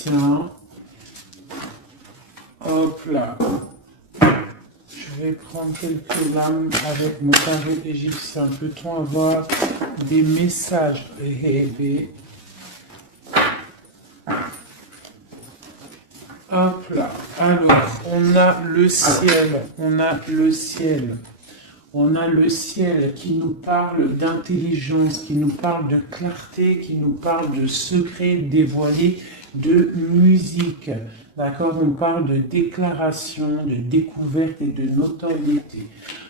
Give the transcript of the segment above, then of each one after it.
égyptien. Hop là. Je vais prendre quelques lames avec mon tarot égyptien. Peut-on avoir des messages rêvés? Hop là. Alors, on a le ciel. On a le ciel. On a le ciel qui nous parle d'intelligence, qui nous parle de clarté, qui nous parle de secrets dévoilés, de musique. D'accord? On parle de déclaration, de découverte et de notoriété.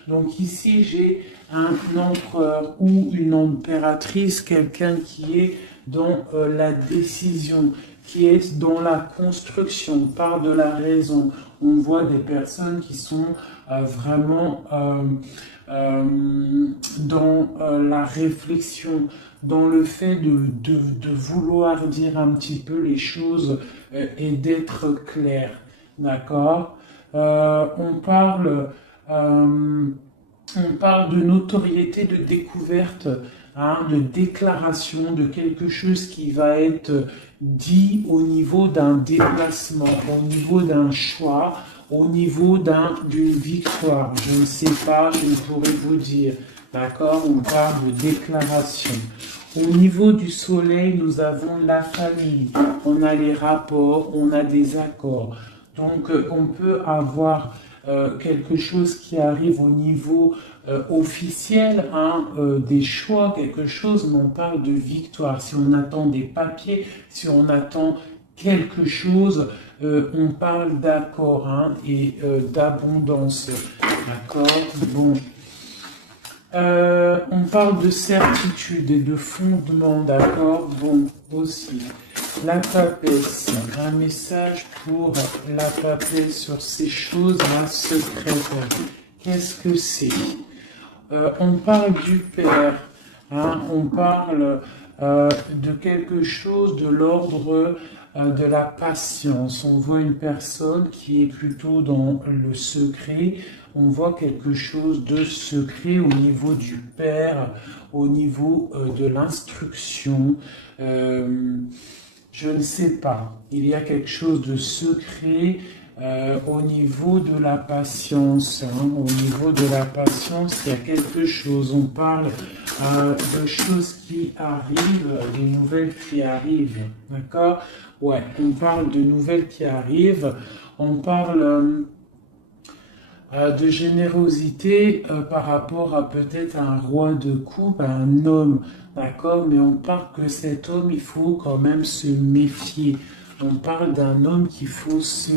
Donc ici, j'ai un empereur ou une impératrice, quelqu'un qui est dans la décision, qui est dans la construction, par de la raison. On voit des personnes qui sont vraiment dans la réflexion, dans le fait de vouloir dire un petit peu les choses et d'être clair. D'accord? On parle de notoriété, de découverte, hein, de déclaration, de quelque chose qui va être dit au niveau d'un déplacement, au niveau d'un choix, au niveau d'une victoire. Je ne sais pas, je ne pourrais vous dire. D'accord? On parle de déclaration. Au niveau du soleil, nous avons la famille, on a les rapports, on a des accords. Donc, on peut avoir quelque chose qui arrive au niveau officiel, hein, des choix, quelque chose, mais on parle de victoire. Si on attend des papiers, si on attend quelque chose, on parle d'accord, hein, et d'abondance. D'accord? Bon. On parle de certitude et de fondement, d'accord? Bon, aussi. La papesse, un message pour la papesse sur ces choses-là secrètes. Qu'est-ce que c'est? On parle du Père, hein? On parle de quelque chose de l'ordre de la patience. On voit une personne qui est plutôt dans le secret. On voit quelque chose de secret au niveau du Père, au niveau de l'instruction. Je ne sais pas. Il y a quelque chose de secret au niveau de la patience. Hein. Au niveau de la patience, il y a quelque chose. On parle de choses qui arrivent, des nouvelles qui arrivent. D'accord? Ouais, on parle de nouvelles qui arrivent. On parle de générosité par rapport à peut-être un roi de coupe, à un homme, d'accord, mais on parle que cet homme, il faut quand même se méfier. On parle d'un homme qu'il faut se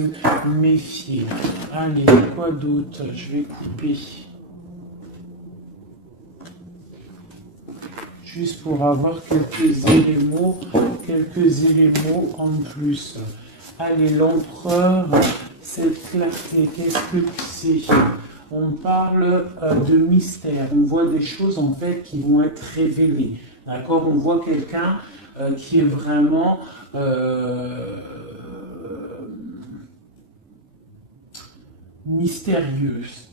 méfier. Allez, quoi d'autre? Je vais couper. Juste pour avoir quelques éléments en plus. Allez, l'empereur, cette clarté, qu'est-ce que c'est? On parle de mystère, on voit des choses en fait qui vont être révélées. D'accord? On voit quelqu'un qui est vraiment mystérieuse.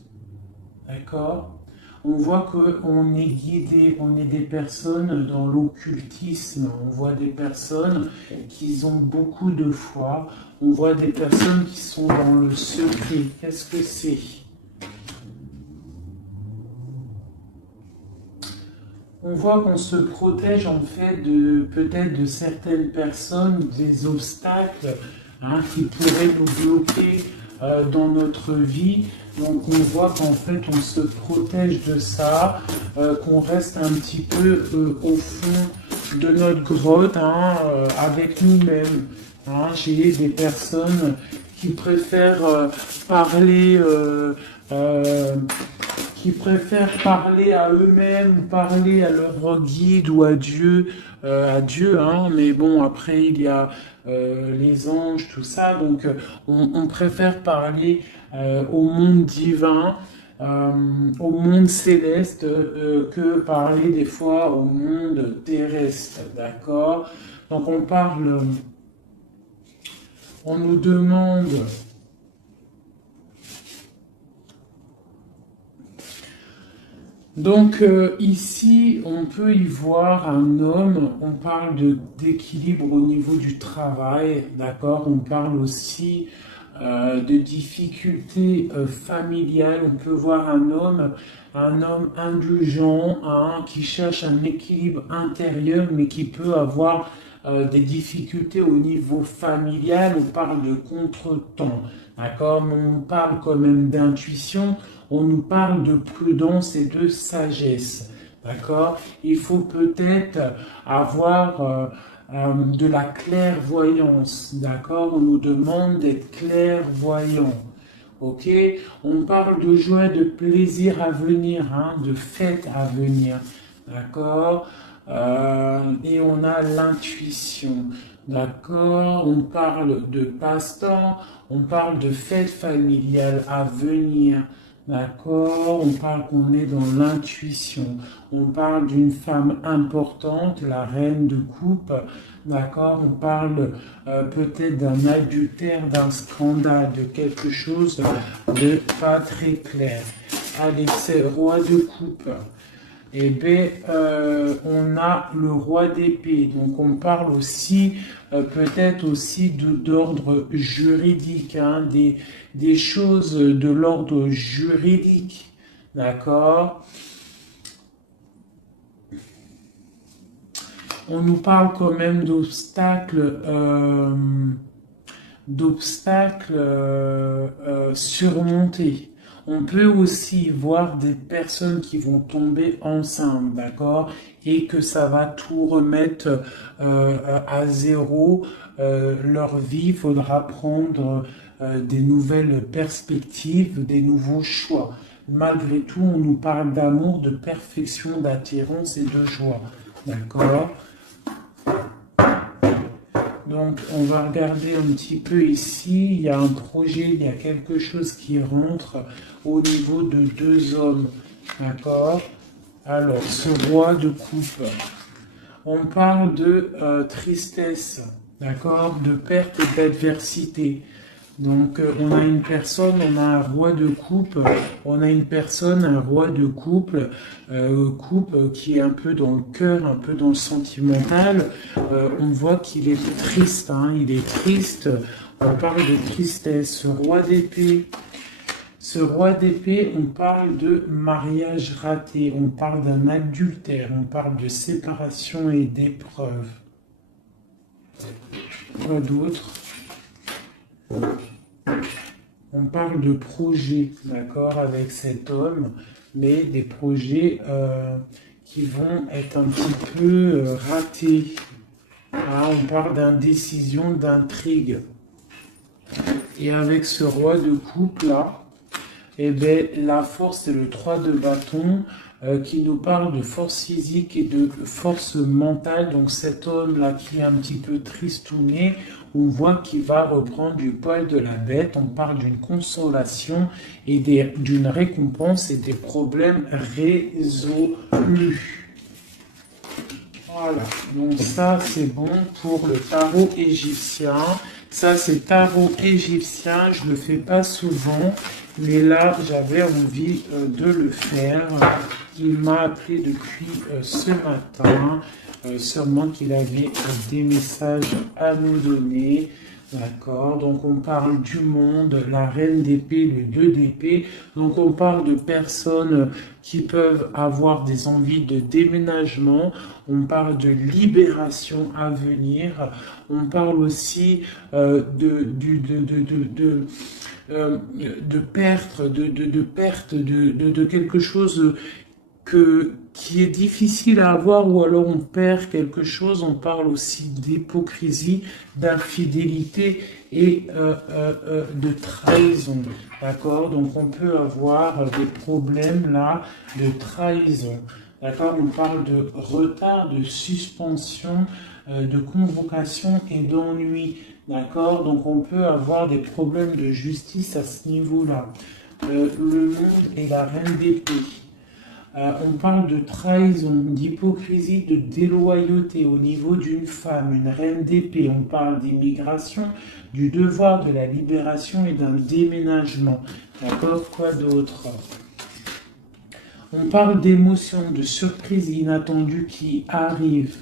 D'accord? On voit qu'on est guidé, on est des personnes dans l'occultisme, on voit des personnes qui ont beaucoup de foi, on voit des personnes qui sont dans le secret. Qu'est-ce que c'est? On voit qu'on se protège en fait de peut-être de certaines personnes, des obstacles, hein, qui pourraient nous bloquer dans notre vie. Donc on voit qu'en fait on se protège de ça, qu'on reste un petit peu au fond de notre grotte, hein, avec nous-mêmes. Hein. J'ai des personnes qui préfèrent parler à eux-mêmes, parler à leur guide ou à Dieu, hein, mais bon, après il y a les anges, tout ça, donc on préfère parler au monde divin, au monde céleste, que parler des fois au monde terrestre, d'accord? Donc on nous demande Donc ici, on peut y voir un homme, on parle d'équilibre au niveau du travail, d'accord? On parle aussi de difficultés familiales. On peut voir un homme indulgent, hein, qui cherche un équilibre intérieur, mais qui peut avoir des difficultés au niveau familial. On parle de contretemps, d'accord? Mais on parle quand même d'intuition. On nous parle de prudence et de sagesse, d'accord? Il faut peut-être avoir de la clairvoyance, d'accord? On nous demande d'être clairvoyant, ok? On parle de joie, de plaisir à venir, hein, de fête à venir, d'accord? Et on a l'intuition, d'accord? On parle de passe-temps, on parle de fête familiale à venir. D'accord, on parle qu'on est dans l'intuition, on parle d'une femme importante, la reine de coupe, d'accord, on parle peut-être d'un adultère, d'un scandale, de quelque chose de pas très clair. Allez, c'est roi de coupe. Eh bien, on a le roi d'épée. Donc, on parle aussi, peut-être aussi d'ordre juridique, hein, des choses de l'ordre juridique. D'accord? On nous parle quand même d'obstacles surmontés. On peut aussi voir des personnes qui vont tomber enceintes, d'accord, et que ça va tout remettre à zéro leur vie. Il faudra prendre des nouvelles perspectives, des nouveaux choix. Malgré tout, on nous parle d'amour, de perfection, d'attirance et de joie, d'accord. Donc, on va regarder un petit peu ici. Il y a un projet, il y a quelque chose qui rentre au niveau de deux hommes. D'accord? Alors, ce roi de coupe, on parle de tristesse, d'accord? De perte et d'adversité. Donc, on a une personne, on a un roi de coupe, on a une personne, un roi de couple, qui est un peu dans le cœur, un peu dans le sentimental. On voit qu'il est triste, hein, il est triste. On parle de tristesse. Ce roi d'épée, on parle de mariage raté, on parle d'un adultère, on parle de séparation et d'épreuve. Quoi d'autre? On parle de projets, d'accord, avec cet homme, mais des projets qui vont être un petit peu ratés. Ah, on parle d'indécision, d'intrigue. Et avec ce roi de coupe là, eh bien, la force, c'est le 3 de bâton qui nous parle de force physique et de force mentale. Donc cet homme-là qui est un petit peu tristouné, on voit qu'il va reprendre du poil de la bête. On parle d'une consolation et d'une récompense et des problèmes résolus. Voilà, donc ça c'est bon pour le tarot égyptien. Ça c'est tarot égyptien, je le fais pas souvent, mais là j'avais envie de le faire. Il m'a appelé depuis ce matin, sûrement qu'il avait des messages à nous donner. D'accord, donc on parle du monde, la reine d'épée, le 2 d'épée. Donc on parle de personnes qui peuvent avoir des envies de déménagement. On parle de libération à venir. On parle aussi de perte, de quelque chose qui est difficile à avoir, ou alors on perd quelque chose. On parle aussi d'hypocrisie, d'infidélité et de trahison. D'accord? Donc on peut avoir des problèmes là de trahison. D'accord? On parle de retard, de suspension, de convocation et d'ennui. D'accord? Donc on peut avoir des problèmes de justice à ce niveau-là. Le monde est la reine d'épée. On parle de trahison, d'hypocrisie, de déloyauté au niveau d'une femme, une reine d'épée. On parle d'immigration, du devoir de la libération et d'un déménagement. D'accord? Quoi d'autre? On parle d'émotions, de surprises inattendues qui arrivent.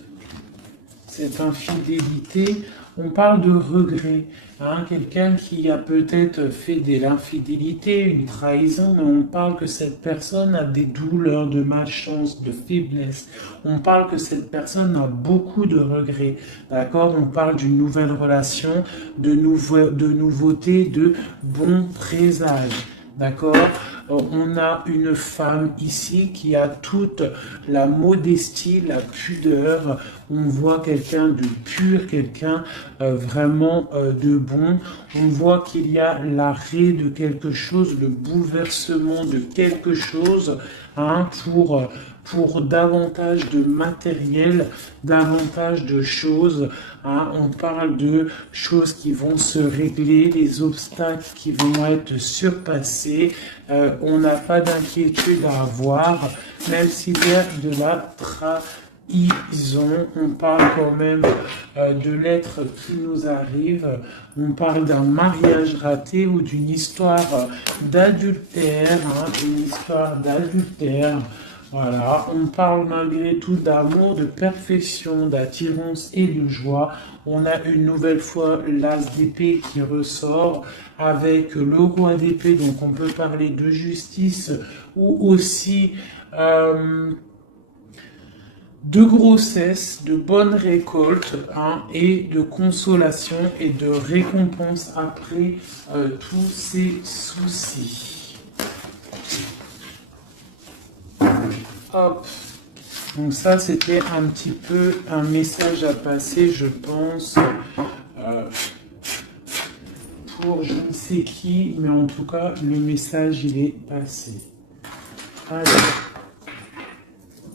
Cette infidélité, on parle de regret. Hein, quelqu'un qui a peut-être fait de l'infidélité, une trahison, mais on parle que cette personne a des douleurs, de malchance, de faiblesse. On parle que cette personne a beaucoup de regrets. D'accord? On parle d'une nouvelle relation, de nouveauté, de bons présages. D'accord? On a une femme ici qui a toute la modestie, la pudeur. On voit quelqu'un de pur, quelqu'un vraiment de bon. On voit qu'il y a l'arrêt de quelque chose, le bouleversement de quelque chose, hein, pour davantage de matériel, davantage de choses. Hein. On parle de choses qui vont se régler, des obstacles qui vont être surpassés. On n'a pas d'inquiétude à avoir, même s'il y a de la trahison. On parle quand même de l'être qui nous arrive. On parle d'un mariage raté ou d'une histoire d'adultère, hein, une histoire d'adultère. Voilà, on parle malgré tout d'amour, de perfection, d'attirance et de joie. On a une nouvelle fois l'as d'épée qui ressort avec le roi d'épée, donc on peut parler de justice ou aussi de grossesse, de bonne récolte, hein, et de consolation et de récompense après tous ces soucis. Hop. Donc ça, c'était un petit peu un message à passer, je pense, pour je ne sais qui, mais en tout cas, le message, il est passé. Alors,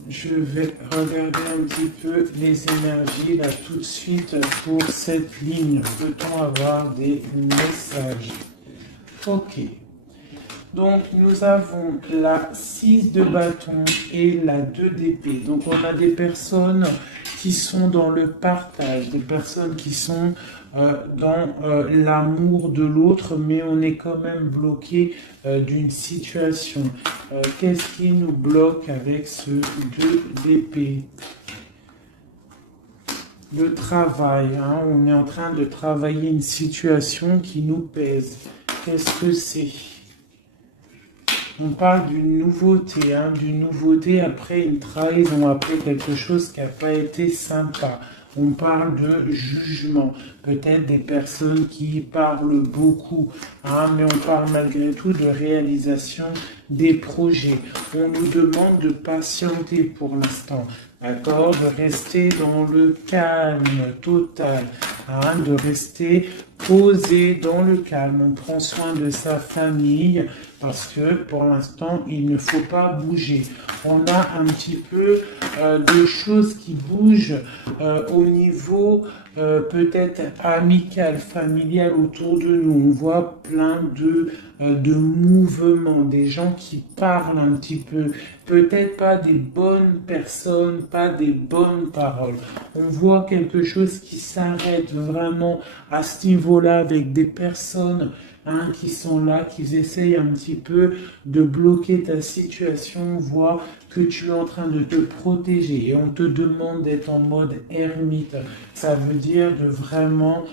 je vais regarder un petit peu les énergies, là, tout de suite, pour cette ligne. Peut-on avoir des messages? Ok. Donc, nous avons la 6 de bâton et la 2 d'épée. Donc, on a des personnes qui sont dans le partage, des personnes qui sont dans l'amour de l'autre, mais on est quand même bloqué d'une situation. Qu'est-ce qui nous bloque avec ce 2 d'épée? Le travail, hein, on est en train de travailler une situation qui nous pèse. Qu'est-ce que c'est? On parle d'une nouveauté, hein, d'une nouveauté après une trahison, après quelque chose qui n'a pas été sympa. On parle de jugement, peut-être des personnes qui parlent beaucoup, hein, mais on parle malgré tout de réalisation des projets. On nous demande de patienter pour l'instant, d'accord, de rester dans le calme total, hein, de rester posé dans le calme. On prend soin de sa famille parce que pour l'instant, il ne faut pas bouger. On a un petit peu de choses qui bougent au niveau peut-être amical, familial autour de nous. On voit plein de mouvements, des gens qui parlent un petit peu, peut-être pas des bonnes personnes, pas des bonnes paroles. On voit quelque chose qui s'arrête vraiment à ce niveau-là avec des personnes, hein, qui sont là, qui essayent un petit peu de bloquer ta situation, voient que tu es en train de te protéger et on te demande d'être en mode ermite. Ça veut dire de vraiment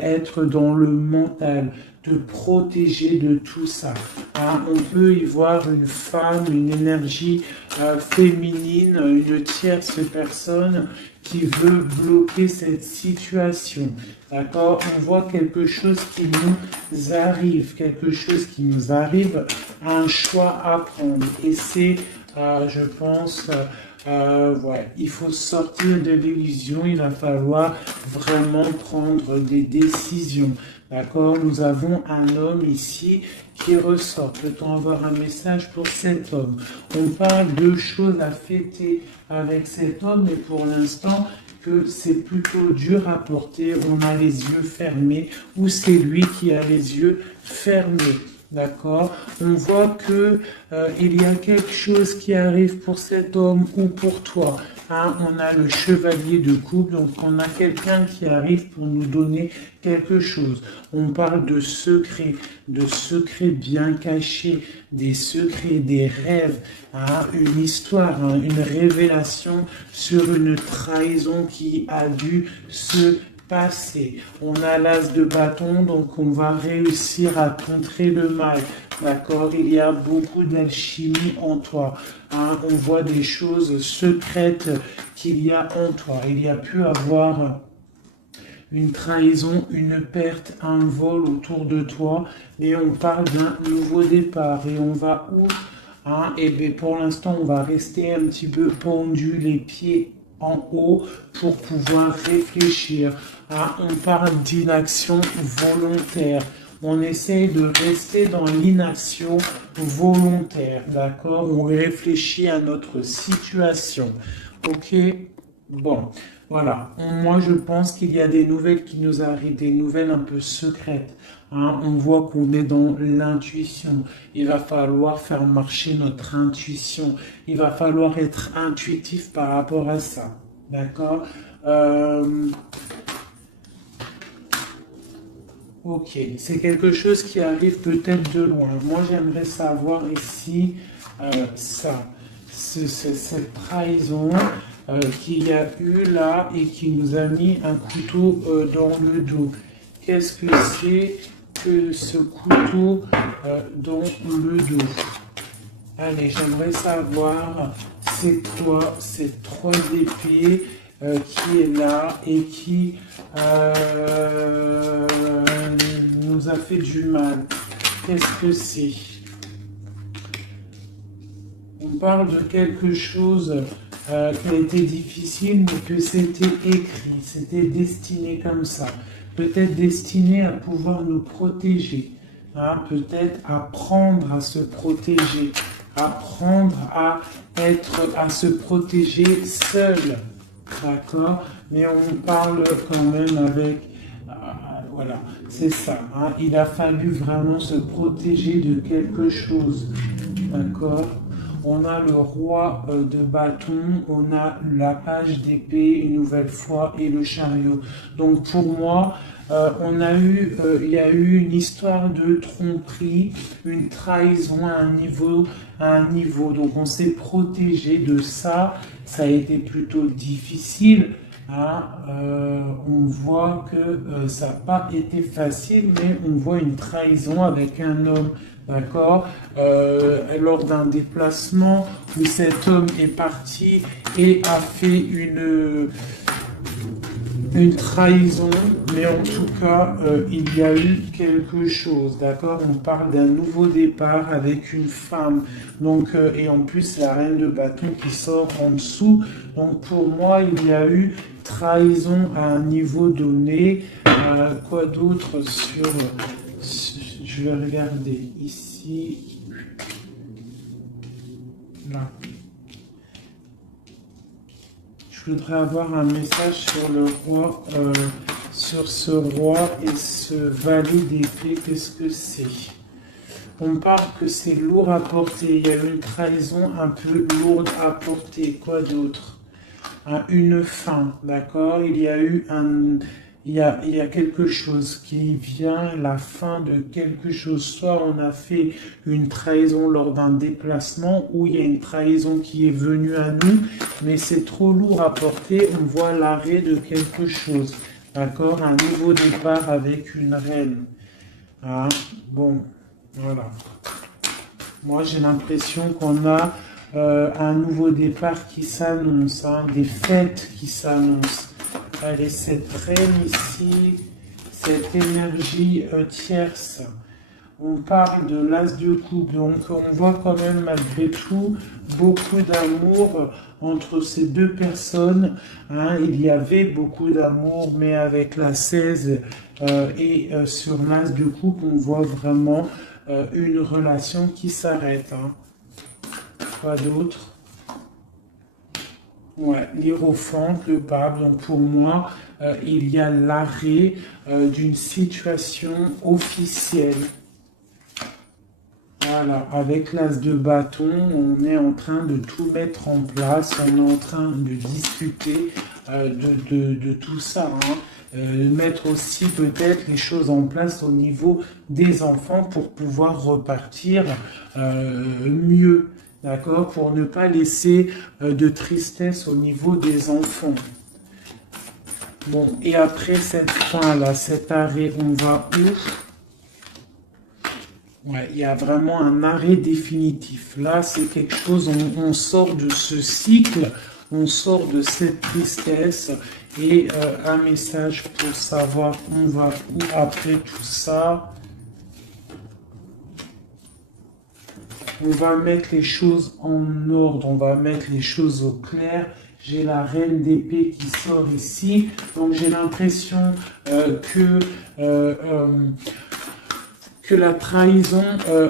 être dans le mental, te protéger de tout ça. Hein, on peut y voir une femme, une énergie féminine, une tierce personne qui veut bloquer cette situation. D'accord? On voit quelque chose qui nous arrive, un choix à prendre. Et c'est, je pense, ouais, il faut sortir de l'illusion, il va falloir vraiment prendre des décisions. D'accord? Nous avons un homme ici qui ressort. Peut-on avoir un message pour cet homme? On parle de choses à fêter avec cet homme, mais pour l'instant, que c'est plutôt dur à porter. On a les yeux fermés ou c'est lui qui a les yeux fermés. D'accord? On voit que il y a quelque chose qui arrive pour cet homme ou pour toi. Hein, on a le chevalier de coupe, donc on a quelqu'un qui arrive pour nous donner quelque chose. On parle de secrets bien cachés, des secrets, des rêves, hein, une histoire, hein, une révélation sur une trahison qui a dû se passer. On a l'as de bâton, donc on va réussir à contrer le mal. D'accord? Il y a beaucoup d'alchimie en toi. Hein? On voit des choses secrètes qu'il y a en toi. Il y a pu avoir une trahison, une perte, un vol autour de toi. Et on parle d'un nouveau départ. Et on va où? Hein? Et bien pour l'instant, on va rester un petit peu pendu, les pieds en haut pour pouvoir réfléchir. Hein? On parle d'inaction volontaire. On essaye de rester dans l'inaction volontaire, d'accord? On réfléchit à notre situation, ok? Bon, voilà. Moi, je pense qu'il y a des nouvelles qui nous arrivent, des nouvelles un peu secrètes. Hein? On voit qu'on est dans l'intuition. Il va falloir faire marcher notre intuition. Il va falloir être intuitif par rapport à ça, d'accord? Ok, c'est quelque chose qui arrive peut-être de loin. Moi, j'aimerais savoir ici cette trahison qu'il y a eu là et qui nous a mis un couteau dans le dos. Qu'est-ce que c'est que ce couteau dans le dos? Allez, j'aimerais savoir, c'est quoi cette 3 épées qui est là et qui nous a fait du mal. Qu'est-ce que c'est? On parle de quelque chose qui a été difficile, mais que c'était écrit, c'était destiné comme ça. Peut-être destiné à pouvoir nous protéger, hein, peut-être apprendre à se protéger, apprendre à se protéger seul. D'accord? Mais on parle quand même avec... voilà, c'est ça. Hein? Il a fallu vraiment se protéger de quelque chose. D'accord? On a le roi de bâton, on a la page d'épée une nouvelle fois et le chariot. Donc pour moi, il y a eu une histoire de tromperie, une trahison à un niveau. Donc on s'est protégé de ça. Ça a été plutôt difficile. Hein. On voit que ça n'a pas été facile, mais on voit une trahison avec un homme. D'accord, lors d'un déplacement où cet homme est parti et a fait une trahison, mais en tout cas, il y a eu quelque chose, d'accord? On parle d'un nouveau départ avec une femme, donc, et en plus la reine de bâton qui sort en dessous. Donc pour moi, il y a eu trahison à un niveau donné. Quoi d'autre je vais regarder ici, là. Je voudrais avoir un message sur le roi, sur ce roi et ce valet d'épée. Qu'est-ce que c'est? On parle que c'est lourd à porter. Il y a une trahison un peu lourde à porter. Quoi d'autre? Une fin, d'accord? Il y a eu il y a quelque chose qui vient, la fin de quelque chose. Soit on a fait une trahison lors d'un déplacement, ou il y a une trahison qui est venue à nous, mais c'est trop lourd à porter, on voit l'arrêt de quelque chose. D'accord? Un nouveau départ avec une reine. Hein? Bon, voilà. Moi, j'ai l'impression qu'on a un nouveau départ qui s'annonce, hein, des fêtes qui s'annoncent. Allez, cette reine ici, cette énergie tierce. On parle de l'as de coupe, donc on voit quand même malgré tout beaucoup d'amour entre ces deux personnes. Hein. Il y avait beaucoup d'amour, mais avec la 16 et sur l'as de coupe, on voit vraiment une relation qui s'arrête. Hein. Quoi d'autre? Ouais, l'hiérophant, le pape. Donc pour moi, il y a l'arrêt d'une situation officielle. Voilà, avec l'as de bâton, on est en train de tout mettre en place, on est en train de discuter de tout ça, hein. Mettre aussi peut-être les choses en place au niveau des enfants pour pouvoir repartir mieux, d'accord, pour ne pas laisser de tristesse au niveau des enfants. Bon, et après cette fin-là, cet arrêt, on va où? Ouais, il y a vraiment un arrêt définitif. Là, c'est quelque chose, on sort de ce cycle, on sort de cette tristesse et un message pour savoir on va où après tout ça. On va mettre les choses en ordre, on va mettre les choses au clair. J'ai la reine d'épée qui sort ici, donc j'ai l'impression que la trahison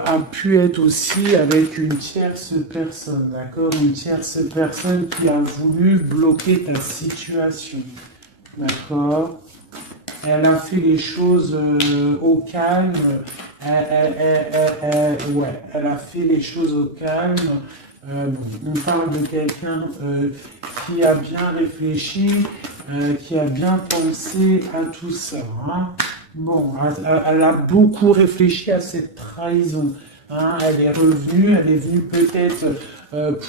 a pu être aussi avec une tierce personne, d'accord? Une tierce personne qui a voulu bloquer ta situation, d'accord? Elle a fait les choses au calme, ouais, elle a fait les choses au calme. On parle de quelqu'un qui a bien réfléchi, qui a bien pensé à tout ça, hein? Bon, elle a beaucoup réfléchi à cette trahison, hein. Elle est venue peut-être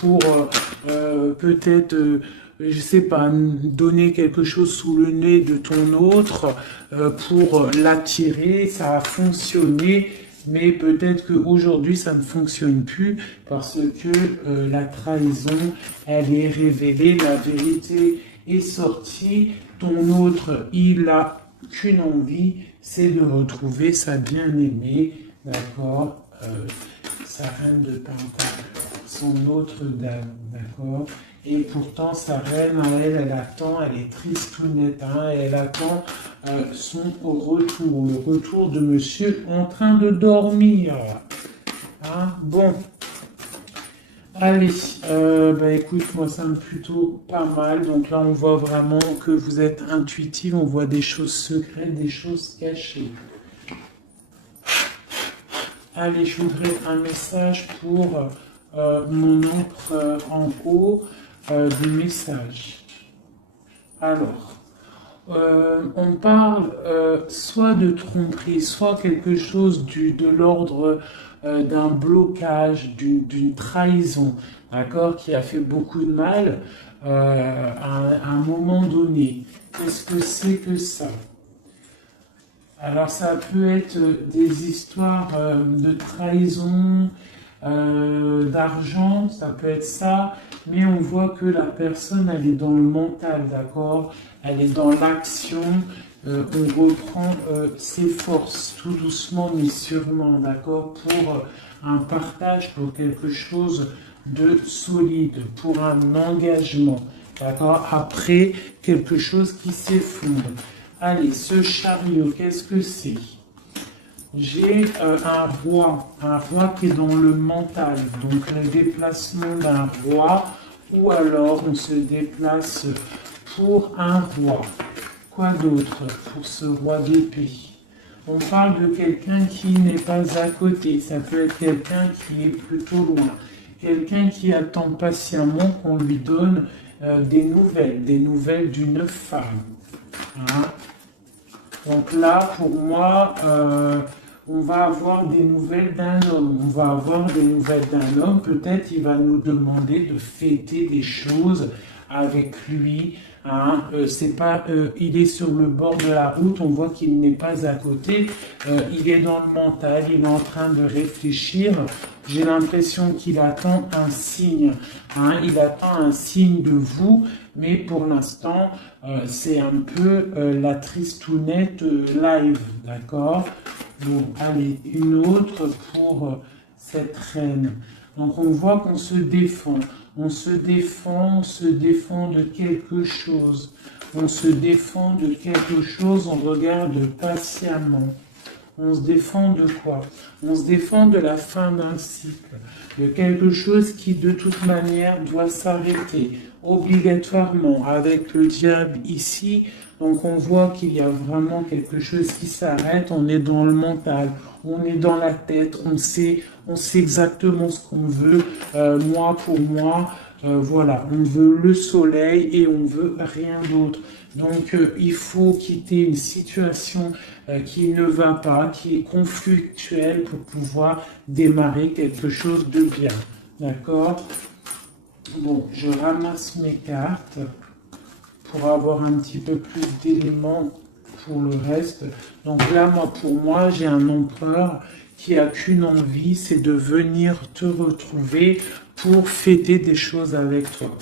pour peut-être, je sais pas, donner quelque chose sous le nez de ton autre pour l'attirer. Ça a fonctionné, mais peut-être qu'aujourd'hui ça ne fonctionne plus parce que la trahison, elle est révélée, la vérité est sortie. Ton autre, il a qu'une envie, c'est de retrouver sa bien-aimée, d'accord, sa reine de Pentacle, son autre dame, d'accord. Et pourtant, sa reine, elle attend, elle est tristounette, hein, elle attend son retour, le retour de monsieur en train de dormir. Hein, bon. Allez, écoute, moi ça me plutôt pas mal. Donc là, on voit vraiment que vous êtes intuitive, on voit des choses secrètes, des choses cachées. Allez, je voudrais un message pour mon ombre en haut des messages. Alors, on parle soit de tromperie, soit quelque chose de l'ordre d'un blocage, d'une trahison, d'accord, qui a fait beaucoup de mal à un moment donné. Qu'est-ce que c'est que ça? Alors ça peut être des histoires de trahison, d'argent, ça peut être ça, mais on voit que la personne, elle est dans le mental, d'accord? Elle est dans l'action, on reprend ses forces, tout doucement mais sûrement, d'accord? Pour un partage, pour quelque chose de solide, pour un engagement, d'accord? Après, quelque chose qui s'effondre. Allez, ce chariot, qu'est-ce que c'est? J'ai un roi qui est dans le mental, donc le déplacement d'un roi, ou alors on se déplace pour un roi. Quoi d'autre pour ce roi d'épée? On parle de quelqu'un qui n'est pas à côté, ça peut être quelqu'un qui est plutôt loin, quelqu'un qui attend patiemment qu'on lui donne des nouvelles d'une femme. Hein? Donc là, pour moi, on va avoir des nouvelles d'un homme. On va avoir des nouvelles d'un homme. Peut-être il va nous demander de fêter des choses avec lui. Hein. C'est pas, il est sur le bord de la route. On voit qu'il n'est pas à côté. Il est dans le mental. Il est en train de réfléchir. J'ai l'impression qu'il attend un signe. Hein. Il attend un signe de vous. Mais pour l'instant, c'est un peu la tristounette live, d'accord? Bon, allez, une autre pour cette reine. Donc on voit qu'on se défend. On se défend de quelque chose. On se défend de quelque chose, on regarde patiemment. On se défend de quoi? On se défend de la fin d'un cycle, de quelque chose qui de toute manière doit s'arrêter, obligatoirement, avec le diable ici. Donc on voit qu'il y a vraiment quelque chose qui s'arrête, on est dans le mental, on est dans la tête, on sait exactement ce qu'on veut, moi pour moi, voilà, on veut le soleil et on veut rien d'autre. Donc il faut quitter une situation qui ne va pas, qui est conflictuelle pour pouvoir démarrer quelque chose de bien. D'accord? Bon, je ramasse mes cartes pour avoir un petit peu plus d'éléments pour le reste. Donc là, pour moi, j'ai un empereur qui a qu'une envie, c'est de venir te retrouver pour fêter des choses avec toi.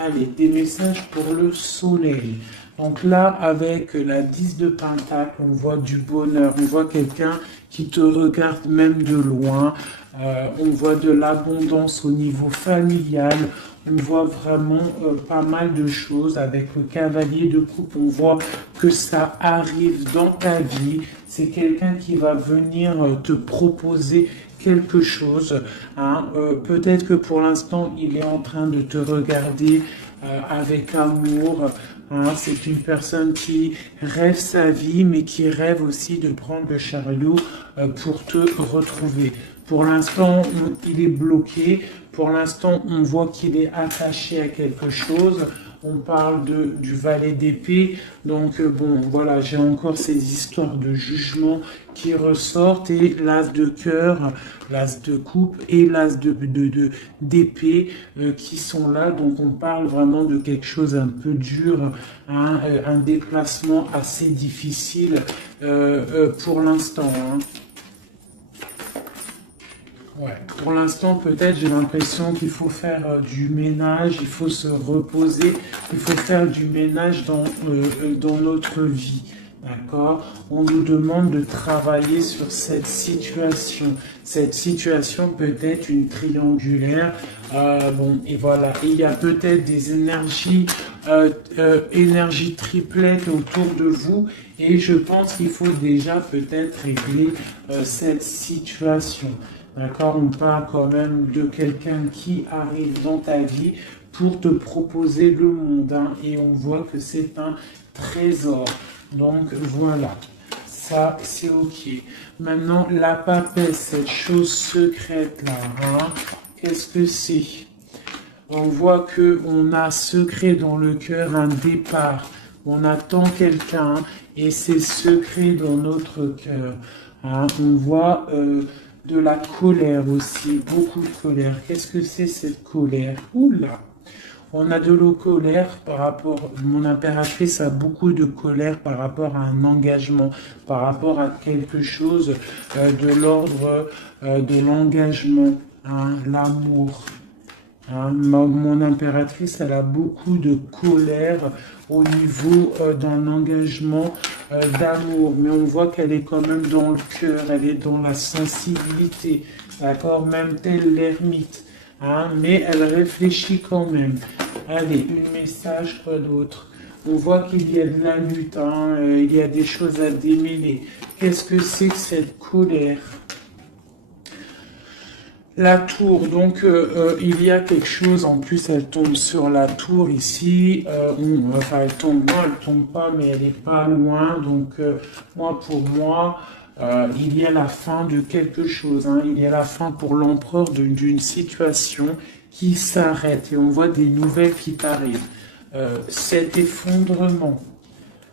Allez, des messages pour le soleil. Donc là, avec la 10 de Pentacle, on voit du bonheur, on voit quelqu'un qui te regarde même de loin, on voit de l'abondance au niveau familial, on voit vraiment pas mal de choses. Avec le cavalier de coupe, on voit que ça arrive dans ta vie. C'est quelqu'un qui va venir te proposer quelque chose. Hein. Peut-être que pour l'instant, il est en train de te regarder avec amour. Hein. C'est une personne qui rêve sa vie, mais qui rêve aussi de prendre le chariot pour te retrouver. Pour l'instant, il est bloqué. Pour l'instant, on voit qu'il est attaché à quelque chose. On parle du valet d'épée. Donc, bon, voilà, j'ai encore ces histoires de jugement qui ressortent. Et l'as de cœur, l'as de coupe et l'as d'épée qui sont là. Donc, on parle vraiment de quelque chose un peu dur, hein, un déplacement assez difficile pour l'instant. Hein. Ouais. Pour l'instant, peut-être, j'ai l'impression qu'il faut faire du ménage, il faut se reposer, il faut faire du ménage dans notre vie. D'accord? On nous demande de travailler sur cette situation. Cette situation peut être une triangulaire. Bon, et voilà. Il y a peut-être des énergies triplettes autour de vous. Et je pense qu'il faut déjà peut-être régler cette situation. D'accord, on parle quand même de quelqu'un qui arrive dans ta vie pour te proposer le monde. Hein, et on voit que c'est un trésor. Donc voilà, ça c'est ok. Maintenant, la papesse, cette chose secrète là, hein, qu'est-ce que c'est? On voit qu'on a secret dans le cœur un départ. On attend quelqu'un et c'est secret dans notre cœur. Hein, on voit... de la colère aussi, beaucoup de colère. Qu'est-ce que c'est cette colère? Oula! On a de la colère par rapport, mon impératrice a beaucoup de colère par rapport à un engagement, par rapport à quelque chose de l'ordre de l'engagement, hein, l'amour. Hein, mon impératrice, elle a beaucoup de colère au niveau d'un engagement d'amour, mais on voit qu'elle est quand même dans le cœur, elle est dans la sensibilité, d'accord, même tel l'ermite, hein, mais elle réfléchit quand même. Allez, un message, quoi d'autre? On voit qu'il y a de la lutte, hein, il y a des choses à démêler. Qu'est-ce que c'est que cette colère? La tour, donc il y a quelque chose, en plus elle tombe sur la tour ici, enfin elle tombe, non elle tombe pas, mais elle est pas loin, donc moi pour moi, il y a la fin de quelque chose, hein, il y a la fin pour l'empereur d'une situation qui s'arrête, et on voit des nouvelles qui arrivent. Cet effondrement.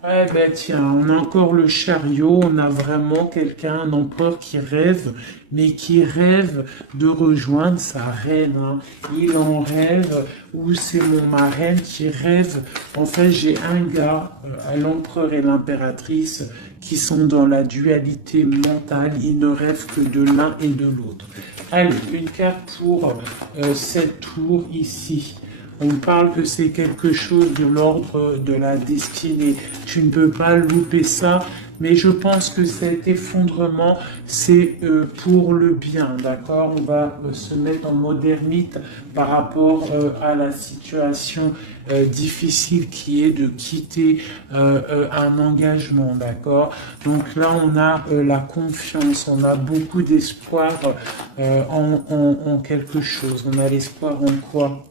Eh ben tiens, on a encore le chariot, on a vraiment quelqu'un, un empereur qui rêve, mais qui rêve de rejoindre sa reine. Hein. Il en rêve, ou c'est mon marraine qui rêve. En fait, j'ai un gars, l'empereur et l'impératrice, qui sont dans la dualité mentale. Ils ne rêvent que de l'un et de l'autre. Allez, une carte pour cette tour ici. On parle que c'est quelque chose de l'ordre de la destinée. Tu ne peux pas louper ça, mais je pense que cet effondrement, c'est pour le bien, d'accord? On va se mettre en mode ermite par rapport à la situation difficile qui est de quitter un engagement, d'accord? Donc là, on a la confiance, on a beaucoup d'espoir en quelque chose. On a l'espoir en quoi?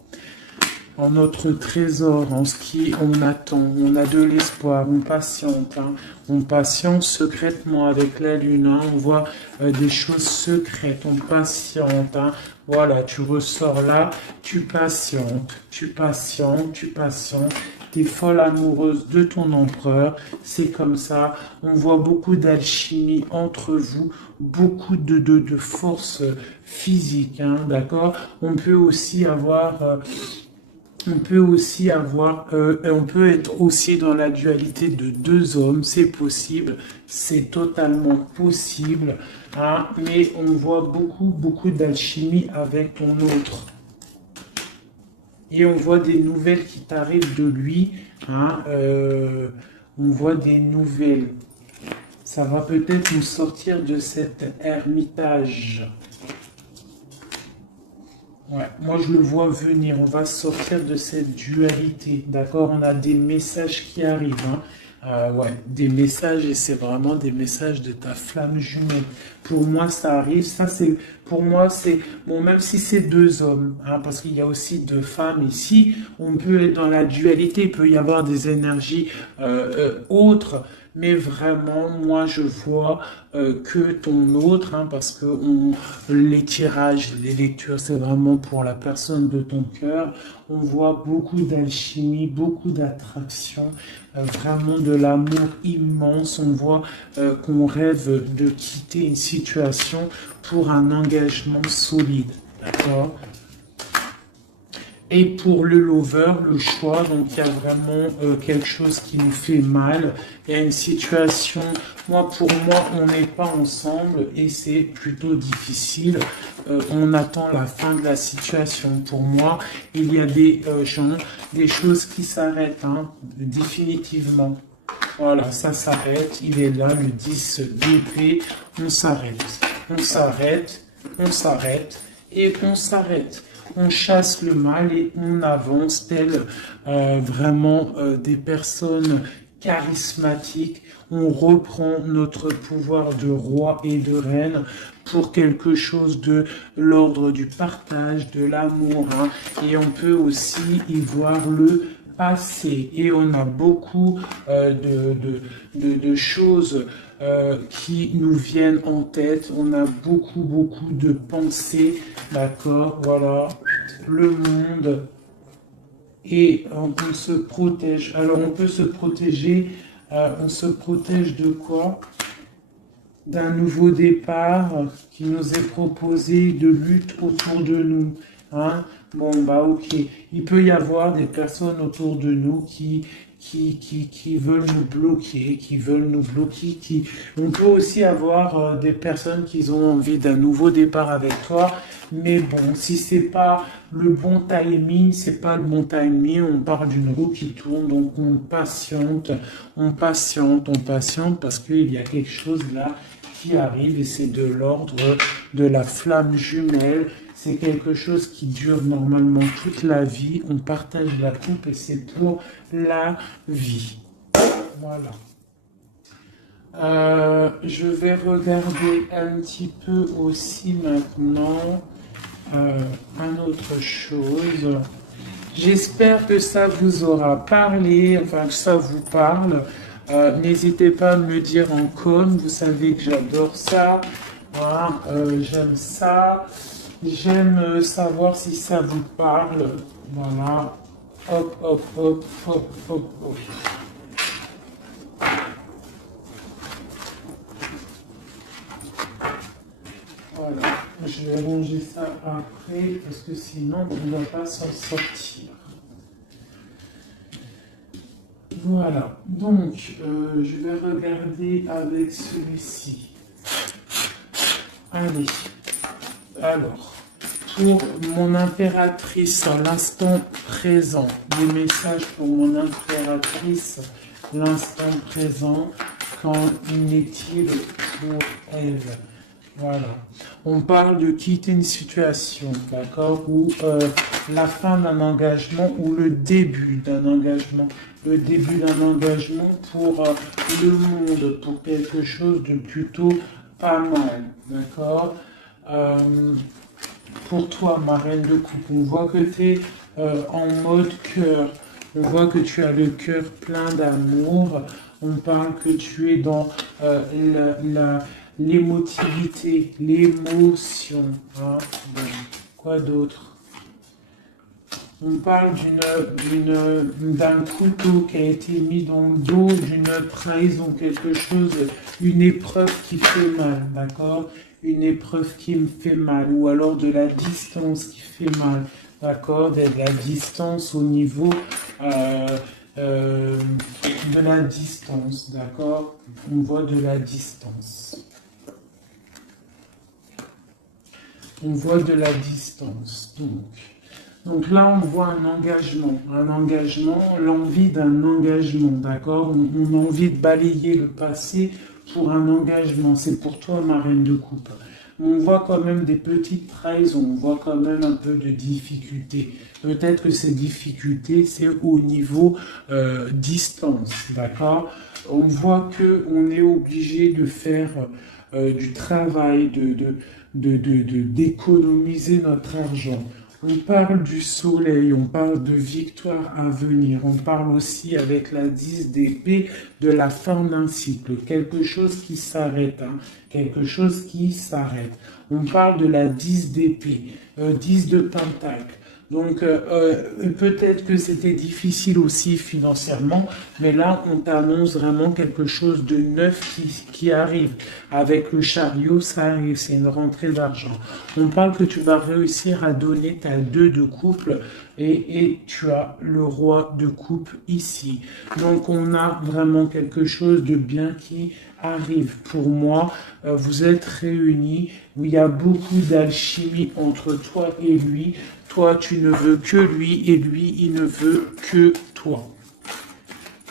en notre trésor, en ce qui on attend. On a de l'espoir, on patiente. Hein. On patiente secrètement avec la lune. Hein. On voit des choses secrètes. On patiente. Hein. Voilà, tu ressors là, tu patientes, tu patientes, tu patientes. T'es folle amoureuse de ton empereur, c'est comme ça. On voit beaucoup d'alchimie entre vous, beaucoup de force physique, hein, d'accord? On peut aussi avoir, on peut être aussi dans la dualité de deux hommes, c'est possible, c'est totalement possible, hein, mais on voit beaucoup d'alchimie avec ton autre. Et on voit des nouvelles qui t'arrivent de lui. Hein, on voit des nouvelles. Ça va peut-être nous sortir de cet ermitage. Ouais, moi je le vois venir. On va sortir de cette dualité. D'accord? On a des messages qui arrivent. Hein. Ouais, des messages et c'est vraiment des messages de ta flamme jumelle. Pour moi, ça arrive. Ça, c'est pour moi, c'est bon, même si c'est deux hommes, hein, parce qu'il y a aussi deux femmes ici. On peut être dans la dualité. Il peut y avoir des énergies autres. Mais vraiment, moi, je vois que ton autre, hein, parce que les tirages, les lectures, c'est vraiment pour la personne de ton cœur. On voit beaucoup d'alchimie, beaucoup d'attraction, vraiment de l'amour immense. On voit qu'on rêve de quitter une situation pour un engagement solide. D'accord ? Et pour le lover, le choix, donc il y a vraiment quelque chose qui nous fait mal. Il y a une situation, pour moi, on n'est pas ensemble et c'est plutôt difficile. On attend la fin de la situation. Pour moi, il y a des gens, des choses qui s'arrêtent, hein, définitivement. Voilà, ça s'arrête. Il est là, le 10 d'épée. On s'arrête. On s'arrête. On s'arrête. Et on s'arrête. On chasse le mal et on avance tel vraiment des personnes charismatiques. On reprend notre pouvoir de roi et de reine pour quelque chose de l'ordre du partage, de l'amour. Hein. Et on peut aussi y voir le passé. Et on a beaucoup de choses qui nous viennent en tête. On a beaucoup de pensées, d'accord, voilà, le monde, et on peut se protéger. Alors on peut se protéger, on se protège de quoi? D'un nouveau départ qui nous est proposé, de lutte autour de nous. Hein? Bon, ok. Il peut y avoir des personnes autour de nous qui veulent nous bloquer, On peut aussi avoir des personnes qui ont envie d'un nouveau départ avec toi. Mais bon, si c'est pas le bon timing, on parle d'une roue qui tourne, donc on patiente parce qu'il y a quelque chose là qui arrive et c'est de l'ordre de la flamme jumelle. C'est quelque chose qui dure normalement toute la vie. On partage la coupe et c'est pour la vie. Voilà. Je vais regarder un petit peu aussi maintenant une autre chose. J'espère que ça vous aura parlé, enfin que ça vous parle. N'hésitez pas à me le dire en com, vous savez que j'adore ça. Voilà, j'aime ça. J'aime savoir si ça vous parle. Voilà. Hop. Voilà. Je vais ranger ça après parce que sinon on ne va pas s'en sortir. Voilà. Donc, je vais regarder avec celui-ci. Allez. Alors, pour mon impératrice à l'instant présent, des messages pour mon impératrice, l'instant présent, qu'en est-il pour elle? Voilà. On parle de quitter une situation, d'accord, ou la fin d'un engagement ou le début d'un engagement. Le début d'un engagement pour le monde, pour quelque chose de plutôt pas mal, d'accord. Pour toi, ma reine de coupe, on voit que tu es en mode cœur. On voit que tu as le cœur plein d'amour. On parle que tu es dans l'émotivité, l'émotion. Hein. Bon. Quoi d'autre? On parle d'un couteau qui a été mis dans le dos, d'une trahison, quelque chose, une épreuve qui fait mal, d'accord? Une épreuve qui me fait mal, ou alors de la distance qui fait mal, d'accord? De la distance au niveau de la distance, d'accord? On voit de la distance. On voit de la distance, donc là, on voit un engagement, l'envie d'un engagement, d'accord? On a envie de balayer le passé pour un engagement. C'est pour toi, ma reine de coupe. On voit quand même des petites trahisons, on voit quand même un peu de difficultés. Peut-être que ces difficultés, c'est au niveau distance, d'accord? On voit qu'on est obligé de faire du travail, d'économiser notre argent. On parle du soleil, on parle de victoire à venir, on parle aussi avec la 10 d'épée de la fin d'un cycle, quelque chose qui s'arrête, hein, quelque chose qui s'arrête. On parle de la 10 d'épée, 10 de pentacle. Donc peut-être que c'était difficile aussi financièrement, mais là on t'annonce vraiment quelque chose de neuf qui arrive. Avec le chariot, ça arrive, c'est une rentrée d'argent. On parle que tu vas réussir à donner ta 2 de couple et tu as le roi de coupe ici. Donc on a vraiment quelque chose de bien qui arrive. Pour moi, vous êtes réunis, où il y a beaucoup d'alchimie entre toi et lui. Toi, tu ne veux que lui et lui, il ne veut que toi.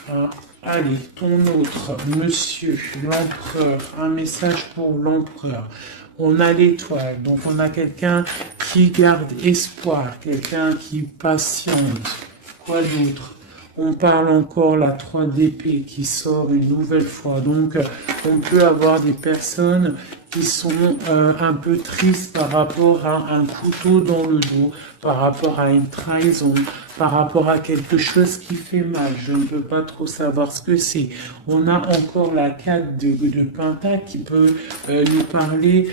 Hein? Allez, ton autre, monsieur, l'empereur, un message pour l'empereur. On a l'étoile, donc on a quelqu'un qui garde espoir, quelqu'un qui patiente. Quoi d'autre? On parle encore la 3 d'épée qui sort une nouvelle fois. Donc, on peut avoir des personnes qui sont un peu tristes par rapport à un couteau dans le dos, par rapport à une trahison, par rapport à quelque chose qui fait mal. Je ne peux pas trop savoir ce que c'est. On a encore la 4 de pentacle qui peut nous parler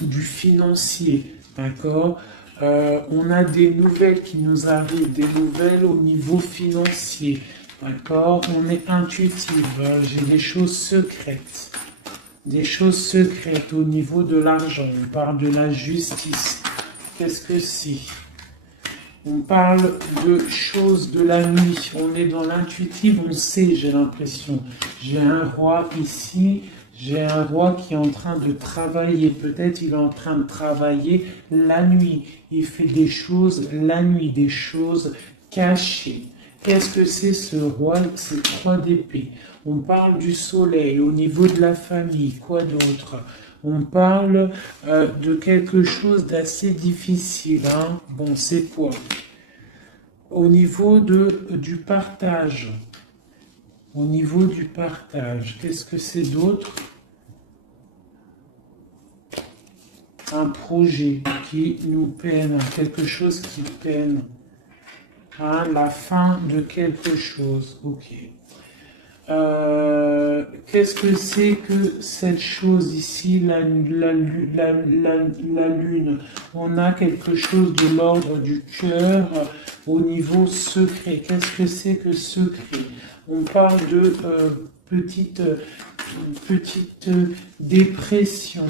du financier, d'accord? On a des nouvelles qui nous arrivent, des nouvelles au niveau financier, d'accord? On est intuitif, j'ai des choses secrètes. Des choses secrètes au niveau de l'argent. On parle de la justice. Qu'est-ce que c'est? On parle de choses de la nuit. On est dans l'intuitif, on sait, j'ai l'impression. J'ai un roi ici. J'ai un roi qui est en train de travailler. Peut-être il est en train de travailler la nuit. Il fait des choses la nuit, des choses cachées. Qu'est-ce que c'est ce roi? C'est 3 d'épée. On parle du soleil au niveau de la famille. Quoi d'autre? On parle de quelque chose d'assez difficile. Hein? Bon, c'est quoi? Au niveau du partage. Au niveau du partage, qu'est-ce que c'est d'autre? Un projet qui nous peine, quelque chose qui peine. Hein, la fin de quelque chose. Ok. Qu'est-ce que c'est que cette chose ici, la lune? On a quelque chose de l'ordre du cœur au niveau secret. Qu'est-ce que c'est que secret? On parle de petite dépression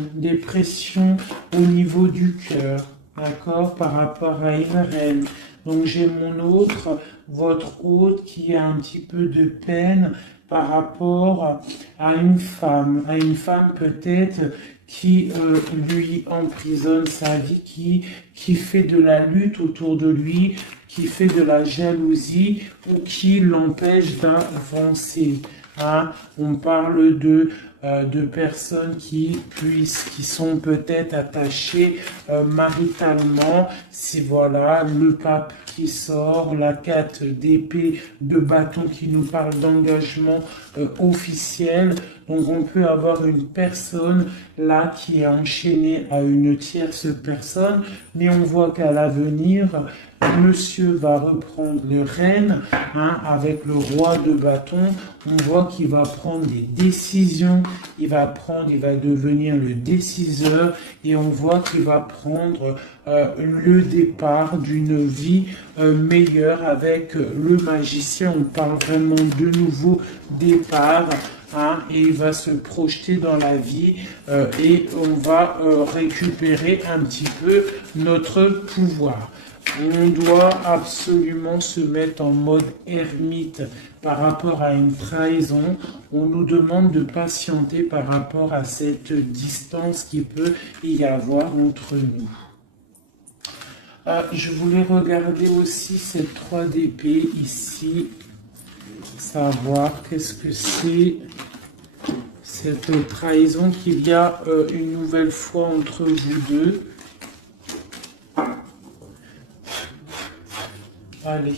au niveau du cœur, d'accord, par rapport à une reine. Donc j'ai mon autre, votre hôte, qui a un petit peu de peine par rapport à une femme peut-être qui lui emprisonne sa vie, qui fait de la lutte autour de lui, qui fait de la jalousie ou qui l'empêche d'avancer. Hein? On parle de personnes qui sont peut-être attachées maritalement. Si voilà, le pape qui sort, la 4 d'épée de bâton qui nous parle d'engagement officiel. Donc on peut avoir une personne là qui est enchaînée à une tierce personne, mais on voit qu'à l'avenir, monsieur va reprendre le règne avec le roi de bâton. On voit qu'il va prendre des décisions, il va devenir le déciseur et on voit qu'il va prendre le départ d'une vie meilleure avec le magicien. On parle vraiment de nouveau départ. Et il va se projeter dans la vie et on va récupérer un petit peu notre pouvoir. On doit absolument se mettre en mode ermite par rapport à une trahison. On nous demande de patienter par rapport à cette distance qui peut y avoir entre nous. Je voulais regarder aussi cette 3 d'épée ici, savoir qu'est-ce que c'est cette trahison qu'il y a une nouvelle fois entre vous deux. Allez,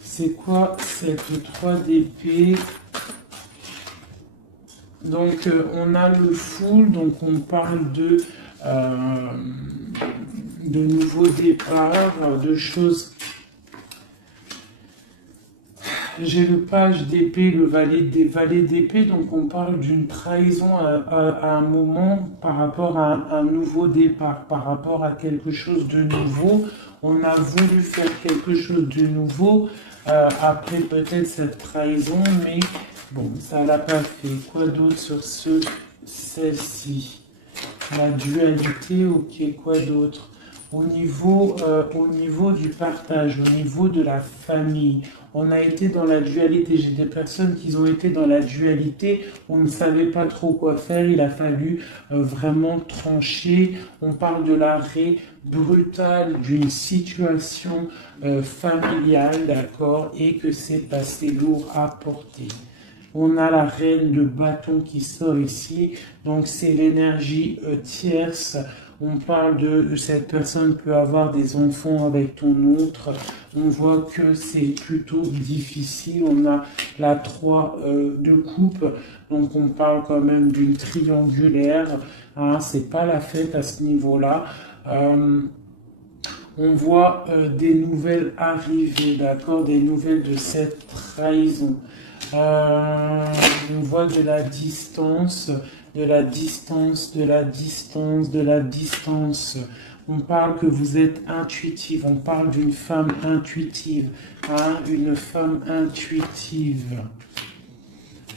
c'est quoi cette 3 d'épée? Donc on a le full, donc on parle de nouveaux départs, de choses. J'ai le page d'épée, le valet d'épée, donc on parle d'une trahison à un moment par rapport à un nouveau départ, par rapport à quelque chose de nouveau. On a voulu faire quelque chose de nouveau après peut-être cette trahison, mais bon, ça l'a pas fait. Quoi d'autre sur celle-ci? La dualité, ok, quoi d'autre? Au niveau du partage, au niveau de la famille, on a été dans la dualité. J'ai des personnes qui ont été dans la dualité, on ne savait pas trop quoi faire, il a fallu vraiment trancher. On parle de l'arrêt brutal d'une situation familiale, d'accord, et que c'est assez lourd à porter. On a la reine de bâton qui sort ici, donc c'est l'énergie tierce. On parle de cette personne peut avoir des enfants avec ton autre. On voit que c'est plutôt difficile. On a la 3 de coupe, donc on parle quand même d'une triangulaire. C'est pas la fête à ce niveau-là. On voit des nouvelles arriver, d'accord, des nouvelles de cette trahison. On voit de la distance, de la distance, de la distance, de la distance. On parle que vous êtes intuitive, on parle d'une femme intuitive, une femme intuitive.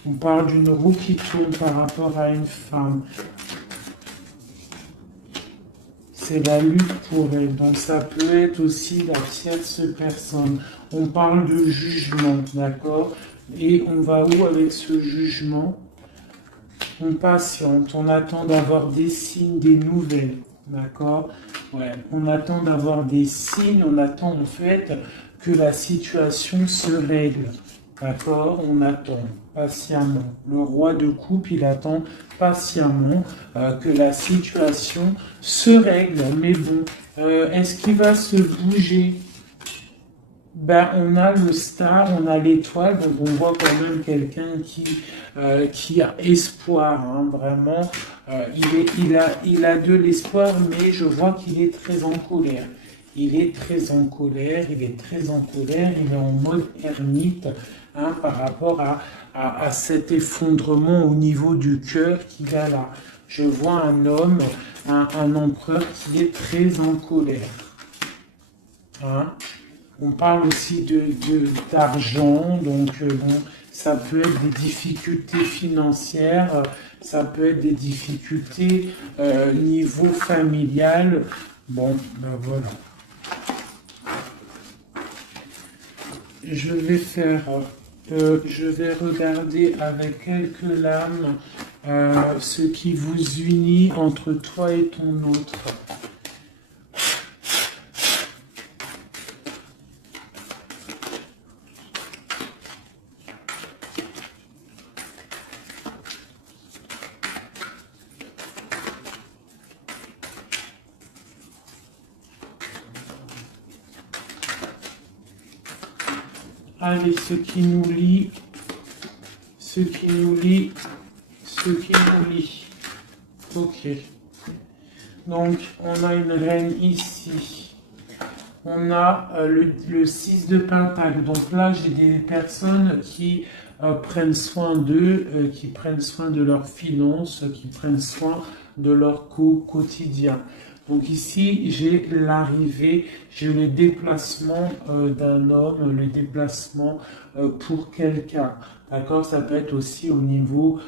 On parle d'une roue qui tourne par rapport à une femme. C'est la lutte pour elle, donc ça peut être aussi la tierce personne. On parle de jugement, d'accord? Et on va où avec ce jugement? On patiente, on attend d'avoir des signes, des nouvelles, d'accord? Ouais, on attend d'avoir des signes, on attend en fait que la situation se règle, d'accord? On attend patiemment. Le roi de coupe, il attend patiemment que la situation se règle. Mais bon, est-ce qu'il va se bouger? Ben, on a le star, on a l'étoile, donc on voit quand même quelqu'un qui a espoir, vraiment. Il a de l'espoir, mais je vois qu'il est très en colère. Il est très en colère, il est très en colère, il est en mode ermite par rapport à cet effondrement au niveau du cœur qu'il a là. Je vois un homme, un empereur qui est très en colère. On parle aussi d'argent, donc bon, ça peut être des difficultés financières, ça peut être des difficultés niveau familial. Bon, ben voilà. Je vais regarder avec quelques lames ce qui vous unit entre toi et ton autre. Allez, ce qui nous lie, ce qui nous lie. Ok. Donc, on a une reine ici. On a le 6 de Pentacle. Donc là, j'ai des personnes qui prennent soin d'eux, qui prennent soin de leurs finances, qui prennent soin de leur quotidien. Donc ici, j'ai l'arrivée, j'ai le déplacement d'un homme, le déplacement pour quelqu'un. D'accord? Ça peut être aussi au niveau...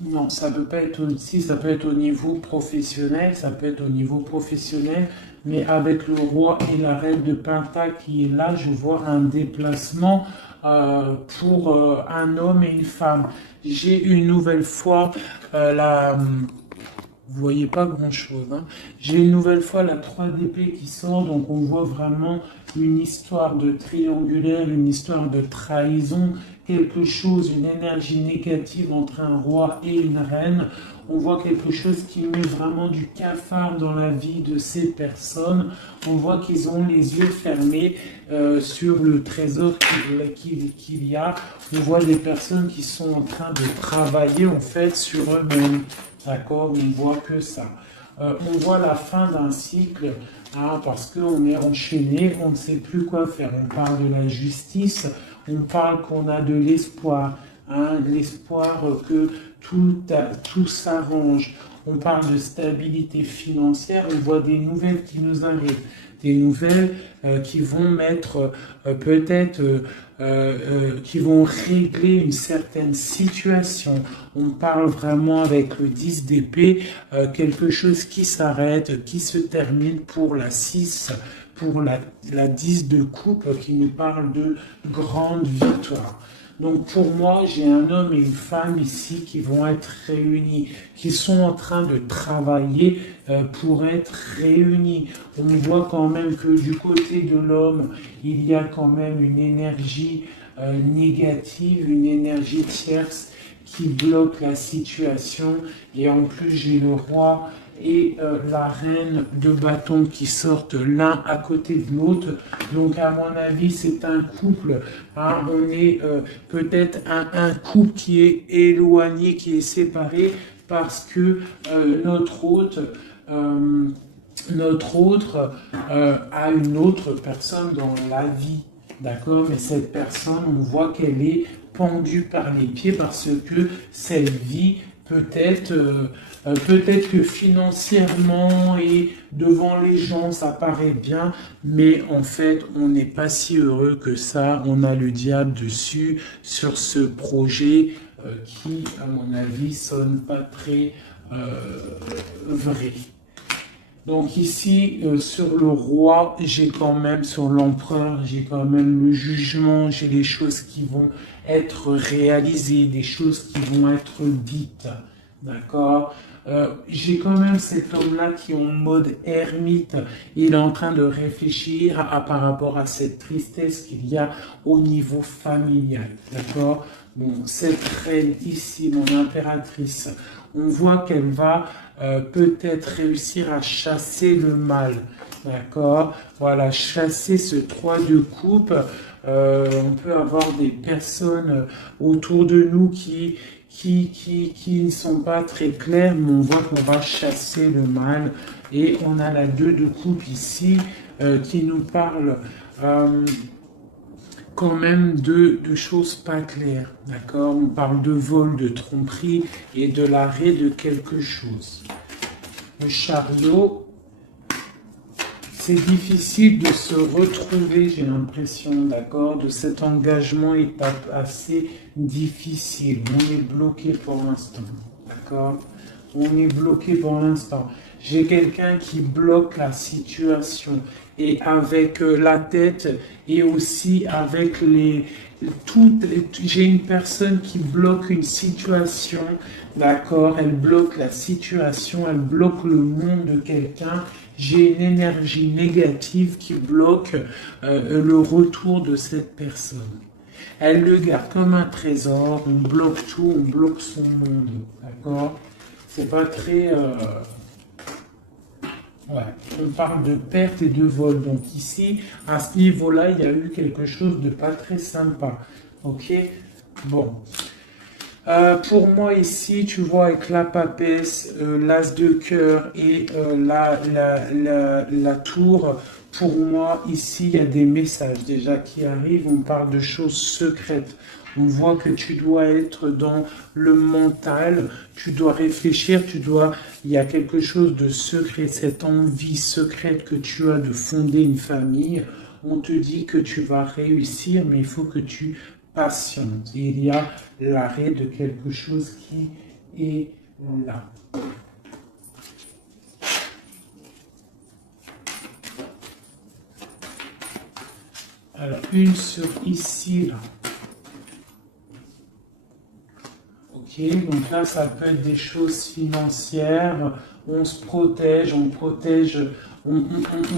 non, ça peut pas être aussi, ça peut être au niveau professionnel, ça peut être au niveau professionnel, mais avec le roi et la reine de Pentacle qui est là, je vois un déplacement pour un homme et une femme. J'ai une nouvelle fois vous voyez pas grand-chose, hein. J'ai une nouvelle fois la 3 d'épée qui sort, donc on voit vraiment une histoire de triangulaire, une histoire de trahison, quelque chose, une énergie négative entre un roi et une reine. On voit quelque chose qui met vraiment du cafard dans la vie de ces personnes. On voit qu'ils ont les yeux fermés sur le trésor qu'il y a. On voit des personnes qui sont en train de travailler en fait sur eux-mêmes. D'accord, on ne voit que ça. On voit la fin d'un cycle, hein, parce qu'on est enchaîné, on ne sait plus quoi faire. On parle de la justice, on parle qu'on a de l'espoir, hein, l'espoir que tout s'arrange. On parle de stabilité financière, on voit des nouvelles qui nous arrivent, des nouvelles qui vont mettre peut-être, qui vont régler une certaine situation. On parle vraiment avec le 10 d'épée, quelque chose qui s'arrête, qui se termine pour la 6, pour la 10 de coupe qui nous parle de grande victoire. Donc pour moi, j'ai un homme et une femme ici qui vont être réunis, qui sont en train de travailler pour être réunis. On voit quand même que du côté de l'homme, il y a quand même une énergie négative, une énergie tierce qui bloque la situation. Et en plus, j'ai le roi et la reine de bâton qui sortent l'un à côté de l'autre. Donc à mon avis, c'est un couple, hein, on est peut-être un couple qui est éloigné, qui est séparé parce que notre hôte a une autre personne dans la vie. D'accord? Mais cette personne, on voit qu'elle est pendue par les pieds parce que cette vie peut-être que financièrement et devant les gens, ça paraît bien, mais en fait, on n'est pas si heureux que ça. On a le diable dessus sur ce projet qui, à mon avis, sonne pas très vrai. Donc ici, sur le roi, j'ai quand même, sur l'empereur, j'ai quand même le jugement, j'ai les choses qui vont être réalisées, des choses qui vont être dites. D'accord? J'ai quand même cet homme-là qui est en mode ermite. Il est en train de réfléchir par rapport à cette tristesse qu'il y a au niveau familial. D'accord? Bon, cette reine ici, mon impératrice, on voit qu'elle va peut-être réussir à chasser le mal. D'accord? Voilà, chasser ce 3 de coupe. On peut avoir des personnes autour de nous qui ne sont pas très claires, mais on voit qu'on va chasser le mal. Et on a la 2 de coupe ici qui nous parle quand même de choses pas claires, d'accord? On parle de vol, de tromperie et de l'arrêt de quelque chose. Le chariot, c'est difficile de se retrouver, j'ai l'impression, d'accord? De cet engagement est assez difficile. On est bloqué pour l'instant, d'accord? On est bloqué pour l'instant. J'ai quelqu'un qui bloque la situation et avec la tête et aussi avec j'ai une personne qui bloque une situation, d'accord? Elle bloque la situation, elle bloque le monde de quelqu'un. J'ai une énergie négative qui bloque le retour de cette personne. Elle le garde comme un trésor, on bloque tout, on bloque son monde, d'accord? C'est pas très... Ouais. On parle de perte et de vol. Donc ici, à ce niveau-là, il y a eu quelque chose de pas très sympa. Ok? Bon. Pour moi ici, tu vois, avec la papesse, l'as de cœur et la tour, pour moi ici, il y a des messages déjà qui arrivent. On parle de choses secrètes. On voit que tu dois être dans le mental, tu dois réfléchir, il y a quelque chose de secret, cette envie secrète que tu as de fonder une famille. On te dit que tu vas réussir, mais il faut que tu patientes. Il y a l'arrêt de quelque chose qui est là. Alors, une sur ici, là. Ok, donc là, ça peut être des choses financières. On se protège, on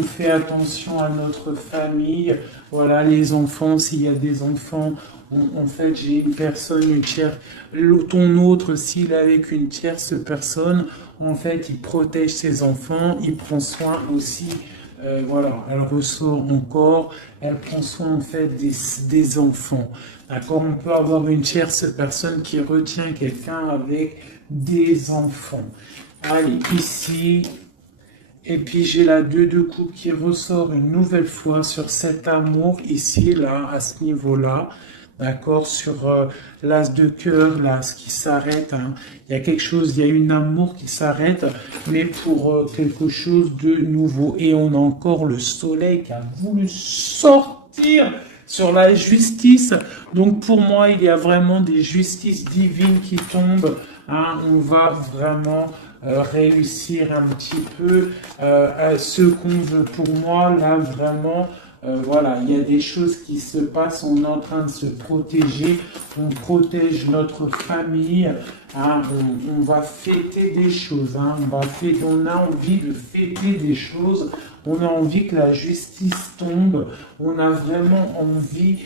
fait attention à notre famille. Voilà, les enfants, s'il y a des enfants, en fait, j'ai une personne, une tierce, ton autre, s'il est avec une tierce personne, en fait, il protège ses enfants, il prend soin aussi. Voilà, elle ressort encore, elle prend soin en fait des enfants. D'accord, on peut avoir une tierce personne qui retient quelqu'un avec des enfants. Allez, ici, et puis j'ai la 2 de coupe qui ressort une nouvelle fois sur cet amour ici, là, à ce niveau-là. D'accord, sur l'as de cœur, là, ce qui s'arrête. Hein. Il y a quelque chose, il y a une amour qui s'arrête, mais pour quelque chose de nouveau. Et on a encore le soleil qui a voulu sortir sur la justice. Donc pour moi, il y a vraiment des justices divines qui tombent. Hein. On va vraiment réussir un petit peu ce qu'on veut. Pour moi, là, vraiment, voilà, il y a des choses qui se passent, on est en train de se protéger, on protège notre famille, hein, on va fêter des choses, hein, on a envie de fêter des choses, on a envie que la justice tombe, on a vraiment envie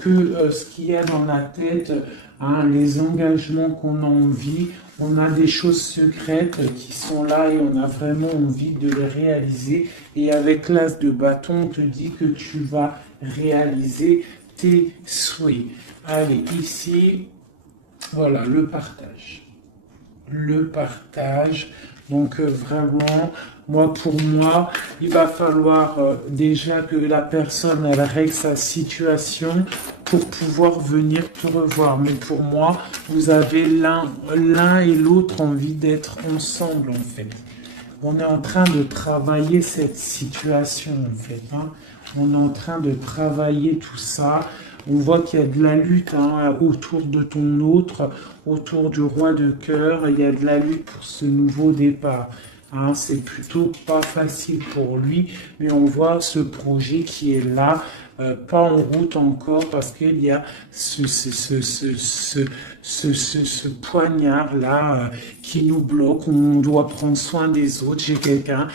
que ce qu'il y a dans la tête, hein, les engagements qu'on a envie, on a des choses secrètes qui sont là et on a vraiment envie de les réaliser. Et avec l'as de bâton, on te dit que tu vas réaliser tes souhaits. Allez, ici, voilà, le partage. Le partage. Donc vraiment, pour moi, il va falloir déjà que la personne elle règle sa situation pour pouvoir venir te revoir. Mais pour moi, vous avez l'un et l'autre envie d'être ensemble en fait. On est en train de travailler cette situation en fait. Hein. On est en train de travailler tout ça. On voit qu'il y a de la lutte hein, autour de ton autre, autour du roi de cœur. Il y a de la lutte pour ce nouveau départ. Hein, c'est plutôt pas facile pour lui, mais on voit ce projet qui est là, pas en route encore, parce qu'il y a ce poignard-là qui nous bloque. On doit prendre soin des autres. J'ai quelqu'un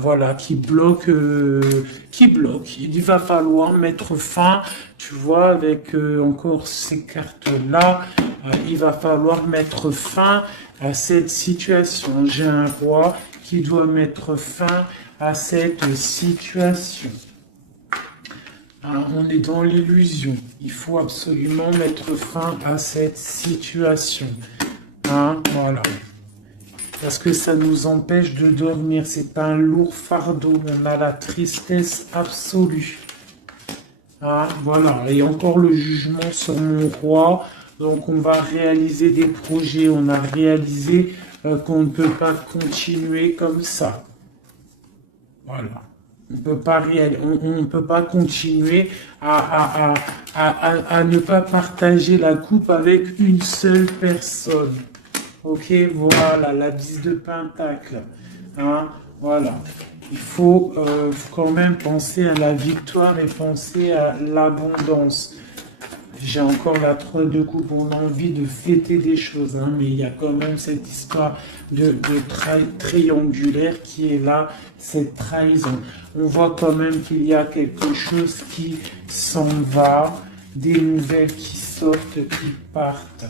voilà, qui bloque, Il va falloir mettre fin, tu vois, avec encore ces cartes-là, il va falloir mettre fin à cette situation. J'ai un roi qui doit mettre fin à cette situation. Alors, on est dans l'illusion. Il faut absolument mettre fin à cette situation. Hein, voilà. Parce que ça nous empêche de dormir. C'est pas un lourd fardeau. On a la tristesse absolue. Hein, voilà. Et encore le jugement sur mon roi. Donc on va réaliser des projets. On a réalisé qu'on ne peut pas continuer comme ça. Voilà. On ne peut pas continuer à ne pas partager la coupe avec une seule personne. Ok, voilà, la 10 de pentacle. Hein, voilà. Il faut quand même penser à la victoire et penser à l'abondance. J'ai encore la 3 de coupe, on a envie de fêter des choses, hein, mais il y a quand même cette histoire de triangulaire qui est là, cette trahison. On voit quand même qu'il y a quelque chose qui s'en va, des nouvelles qui sortent, qui partent.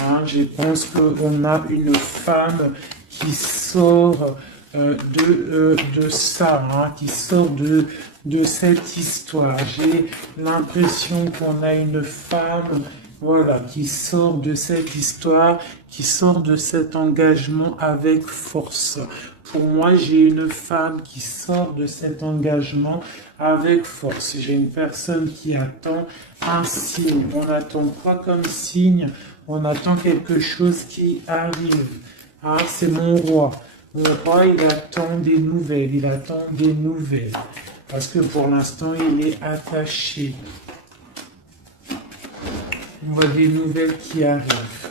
Hein, je pense qu'on a une femme qui sort de ça, hein, qui sort de cette histoire. J'ai l'impression qu'on a une femme Voilà, qui sort de cette histoire, qui sort de cet engagement avec force. Pour moi, j'ai une femme qui sort de cet engagement avec force. J'ai une personne qui attend un signe. On n'attend pas comme signe, on attend quelque chose qui arrive. Ah, c'est mon roi. Mon roi, il attend des nouvelles, il attend des nouvelles. Parce que pour l'instant, il est attaché. On voit des nouvelles qui arrivent.